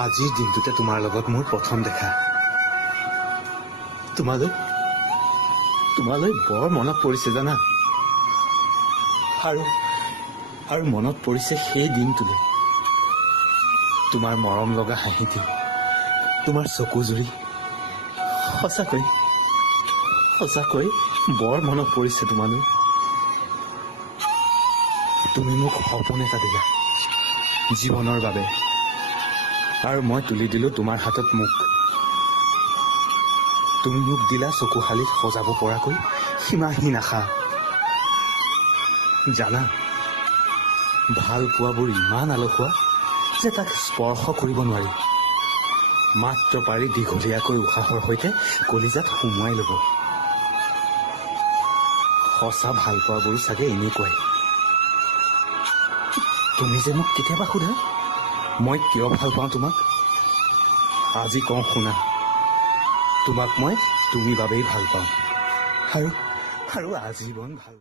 আজিৰ দিনটোতে তোমাৰ লগত মোৰ প্ৰথম দেখা। তোমালৈ বৰ মনত পৰিছে জানা। আৰু মনত পৰিছে সেই দিনটোলৈ। তোমাৰ মৰম লগা হাঁহিটি, তোমাৰ চকু জুৰি, সঁচাকৈ বৰ মনত পৰিছে তোমালৈ। তুমি মোক সপোন এটা দিলা জীৱনৰ বাবে, আৰু মই তুলি দিলো তোমাৰ হাতত মোক। তুমি মোক দিলা চকুশালীত সজাব পৰাকৈ সীমাহীন আশা। জানা, ভাল পোৱাবোৰ ইমান আলসুৱা যে তাক স্পৰ্শ কৰিব নোৱাৰি, মাত্ৰ পাৰি দীঘলীয়াকৈ উশাহৰ সৈতে কলিজাত সুমুৱাই ল'ব। সঁচা ভাল পোৱাবোৰ চাগে এনেকুৱাই। তুমি যে মোক কেতিয়াবা সোধা মই কিয় ভাল পাওঁ তোমাক। আজি কওঁ শুনা, তোমাক মই তুমি বাবেই ভাল পাওঁ, আৰু আজীৱন ভাল